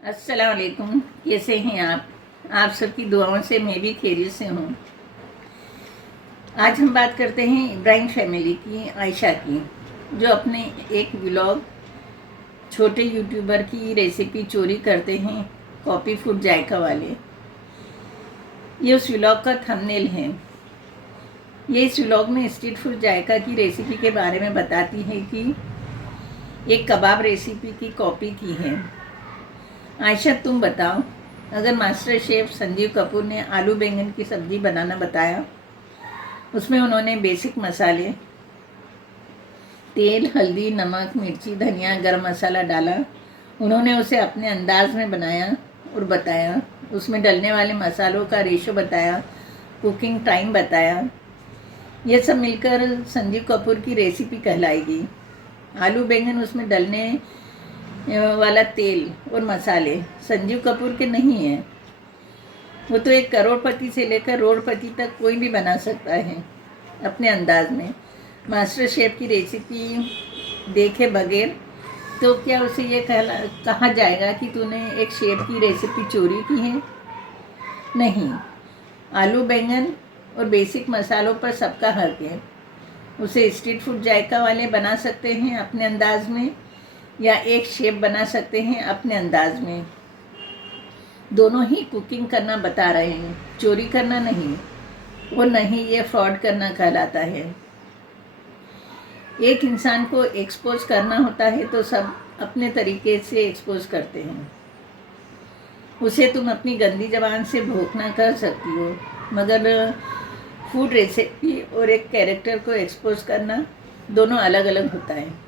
अस्सलाम वालेकुम। कैसे हैं आप सबकी दुआओं से मैं भी खैरियत से हूँ। आज हम बात करते हैं इब्राहिम फैमिली की, आयशा की, जो अपने एक व्लॉग छोटे यूट्यूबर की रेसिपी चोरी करते हैं, कॉपी फूड जायका वाले। ये उस व्लॉग का थंबनेल है। ये इस व्लॉग में स्ट्रीट फूड जायका की रेसिपी के बारे में बताती है कि एक कबाब रेसिपी की कॉपी की है। आयशा, तुम बताओ, अगर मास्टर शेफ संजीव कपूर ने आलू बैंगन की सब्ज़ी बनाना बताया, उसमें उन्होंने बेसिक मसाले तेल, हल्दी, नमक, मिर्ची, धनिया, गरम मसाला डाला। उन्होंने उसे अपने अंदाज में बनाया और बताया। उसमें डलने वाले मसालों का रेशो बताया, कुकिंग टाइम बताया। यह सब मिलकर संजीव कपूर की रेसिपी कहलाएगी। आलू बैंगन, उसमें डलने वाला तेल और मसाले संजीव कपूर के नहीं हैं। वो तो एक करोड़पति से लेकर रोडपति तक कोई भी बना सकता है अपने अंदाज में। मास्टर शेफ की रेसिपी देखे बगैर तो क्या उसे ये कहा जाएगा कि तूने एक शेफ की रेसिपी चोरी की है? नहीं, आलू बैंगन और बेसिक मसालों पर सबका हक है। उसे स्ट्रीट फूड जायका वाले बना सकते हैं अपने अंदाज में, या एक शेफ बना सकते हैं अपने अंदाज में। दोनों ही कुकिंग करना बता रहे हैं, चोरी करना नहीं। और नहीं, ये फ्रॉड करना कहलाता है। एक इंसान को एक्सपोज करना होता है तो सब अपने तरीके से एक्सपोज करते हैं। उसे तुम अपनी गंदी ज़बान से भोंकना कर सकती हो, मगर फूड रेसिपी और एक कैरेक्टर को एक्सपोज करना दोनों अलग अलग होता है।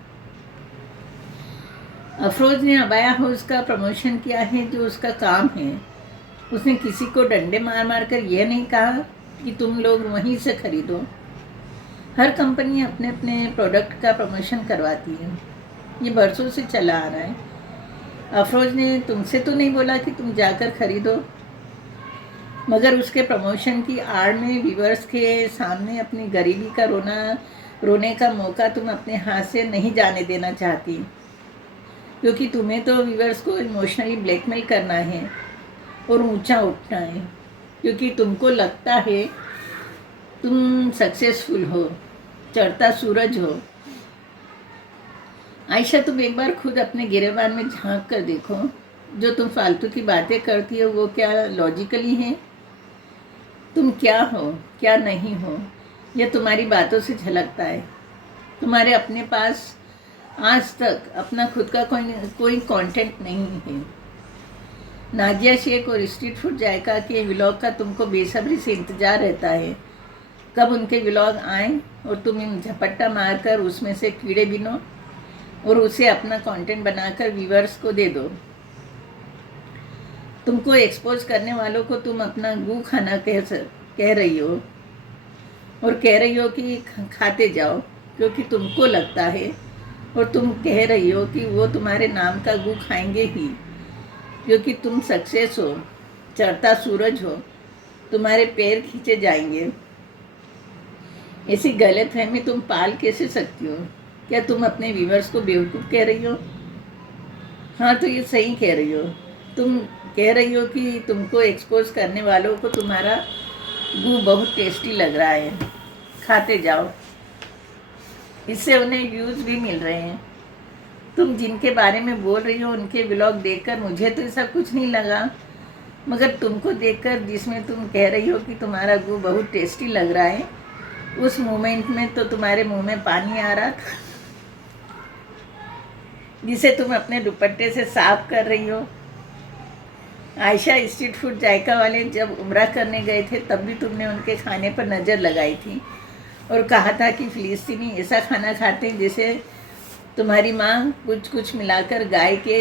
अफरोज ने अबाया हाउस का प्रमोशन किया है, जो उसका काम है। उसने किसी को डंडे मार मार कर यह नहीं कहा कि तुम लोग वहीं से खरीदो। हर कंपनी अपने अपने प्रोडक्ट का प्रमोशन करवाती है। ये बरसों से चला आ रहा है। अफरोज ने तुमसे तो नहीं बोला कि तुम जाकर खरीदो, मगर उसके प्रमोशन की आड़ में व्यूअर्स के सामने अपनी गरीबी का रोने का मौका तुम अपने हाथ से नहीं जाने देना चाहती, क्योंकि तुम्हें तो व्यूअर्स को इमोशनली ब्लैकमेल करना है और ऊंचा उठना है, क्योंकि तुमको लगता है तुम सक्सेसफुल हो, चढ़ता सूरज हो। आयशा, तुम एक बार खुद अपने गिरेबान में झांक कर देखो। जो तुम फालतू की बातें करती हो वो क्या लॉजिकली है? तुम क्या हो, क्या नहीं हो, यह तुम्हारी बातों से झलकता है। तुम्हारे अपने पास आज तक अपना खुद का कोई कंटेंट नहीं है। नाजिया शेख और स्ट्रीट फूड जायका के व्लॉग का तुमको बेसब्री से इंतज़ार रहता है कब उनके व्लॉग आए और तुम झपट्टा मारकर उसमें से कीड़े बिनो और उसे अपना कंटेंट बनाकर व्यूअर्स को दे दो। तुमको एक्सपोज करने वालों को तुम अपना गू खाना कह रही हो, और कह रही हो कि खाते जाओ, क्योंकि तुमको लगता है, और तुम कह रही हो कि वो तुम्हारे नाम का गू खाएंगे ही, क्योंकि तुम सक्सेस हो, चढ़ता सूरज हो, तुम्हारे पैर खींचे जाएंगे। ऐसी गलतफहमी तुम पाल कैसे सकती हो? क्या तुम अपने व्यूअर्स को बेवकूफ़ कह रही हो? हाँ, तो ये सही कह रही हो। तुम कह रही हो कि तुमको एक्सपोज करने वालों को तुम्हारा गू बहुत टेस्टी लग रहा है, खाते जाओ। इससे उन्हें व्यूज़ भी मिल रहे हैं। तुम जिनके बारे में बोल रही हो उनके व्लॉग देखकर मुझे तो ऐसा कुछ नहीं लगा, मगर तुमको देखकर, जिसमें तुम कह रही हो कि तुम्हारा गू बहुत टेस्टी लग रहा है, उस मोमेंट में तो तुम्हारे मुंह में पानी आ रहा था, जिसे तुम अपने दुपट्टे से साफ कर रही हो। आयशा, स्ट्रीट फूड जायका वाले जब उम्रा करने गए थे तब भी तुमने उनके खाने पर नज़र लगाई थी और कहा था कि फ़िलिस्तीनी ऐसा खाना खाते हैं जैसे तुम्हारी माँ कुछ कुछ मिलाकर गाय के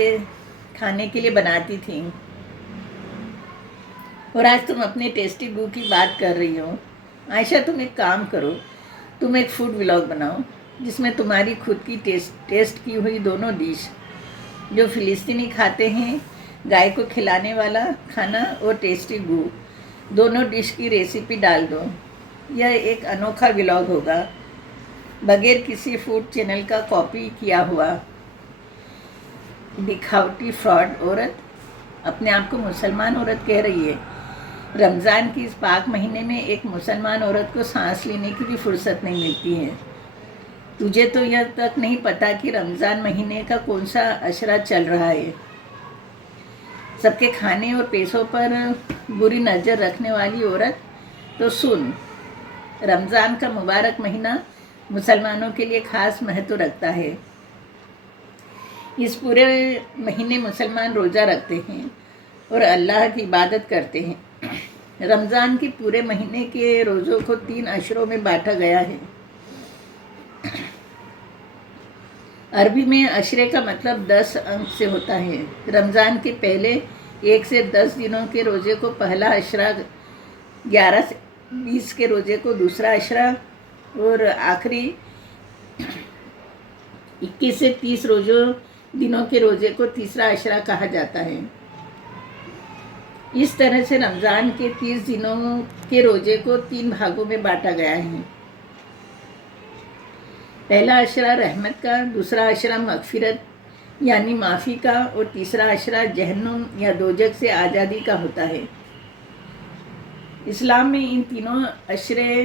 खाने के लिए बनाती थी। और आज तुम अपने टेस्टी गू की बात कर रही हो। आयशा, तुम एक काम करो, तुम एक फूड व्लॉग बनाओ जिसमें तुम्हारी खुद की टेस्ट की हुई दोनों डिश, जो फ़िलिस्तीनी खाते हैं, गाय को खिलाने वाला खाना और टेस्टी गू, दोनों डिश की रेसिपी डाल दो। यह एक अनोखा व्लॉग होगा, बगैर किसी फूड चैनल का कॉपी किया हुआ। दिखावटी फ्रॉड औरत। अपने आप को मुसलमान औरत कह रही है। रमज़ान की इस पाक महीने में एक मुसलमान औरत को सांस लेने की भी फुर्सत नहीं मिलती है। तुझे तो यह तक नहीं पता कि रमज़ान महीने का कौन सा अशरा चल रहा है। सबके खाने और पैसों पर बुरी नज़र रखने वाली औरत, तो सुन, रमज़ान का मुबारक महीना मुसलमानों के लिए ख़ास महत्व रखता है। इस पूरे महीने मुसलमान रोज़ा रखते हैं और अल्लाह की इबादत करते हैं। रमज़ान के पूरे महीने के रोज़ों को 3 अशरों में बांटा गया है। अरबी में अशरे का मतलब 10 अंक से होता है। रमज़ान के पहले 1 से 10 दिनों के रोज़े को पहला अशरा, 11 से 20 के रोज़े को दूसरा अशरा और आखिरी 21 से 30 दिनों के रोज़े को तीसरा अशरा कहा जाता है। इस तरह से रमज़ान के 30 दिनों के रोज़े को 3 भागों में बांटा गया है। पहला अशरा रहमत का, दूसरा अशरा मगफिरत यानी माफ़ी का और तीसरा अशरा जहन्नुम या दोजख से आज़ादी का होता है। इस्लाम में इन तीनों अशरे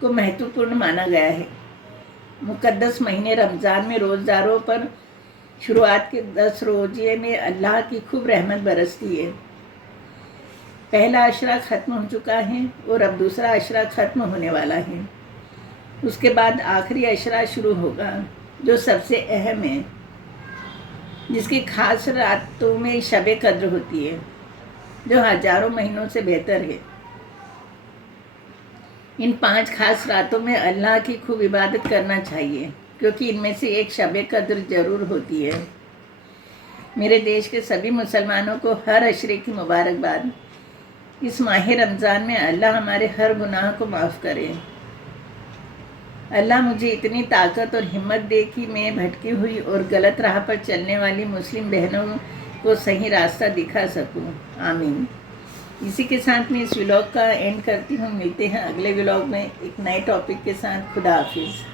को महत्वपूर्ण माना गया है। मुक़द्दस महीने रमज़ान में रोज़दारों पर शुरुआत के 10 रोज़े में अल्लाह की खूब रहमत बरसती है। पहला अशरा ख़त्म हो चुका है और अब दूसरा अशरा ख़त्म होने वाला है। उसके बाद आखिरी अशरा शुरू होगा, जो सबसे अहम है, जिसकी खास रातों में शब कद्र होती है, जो हज़ारों महीनों से बेहतर है। इन 5 खास रातों में अल्लाह की खूब इबादत करना चाहिए, क्योंकि इनमें से एक शब कद्र ज़रूर होती है। मेरे देश के सभी मुसलमानों को हर अशरे की मुबारकबाद। इस माह रमज़ान में अल्लाह हमारे हर गुनाह को माफ़ करे। अल्लाह मुझे इतनी ताकत और हिम्मत दे कि मैं भटकी हुई और गलत राह पर चलने वाली मुस्लिम बहनों को सही रास्ता दिखा सकूं। आमीन। इसी के साथ मैं इस व्लॉग का एंड करती हूँ। मिलते हैं अगले व्लॉग में एक नए टॉपिक के साथ। खुदा हाफिज़।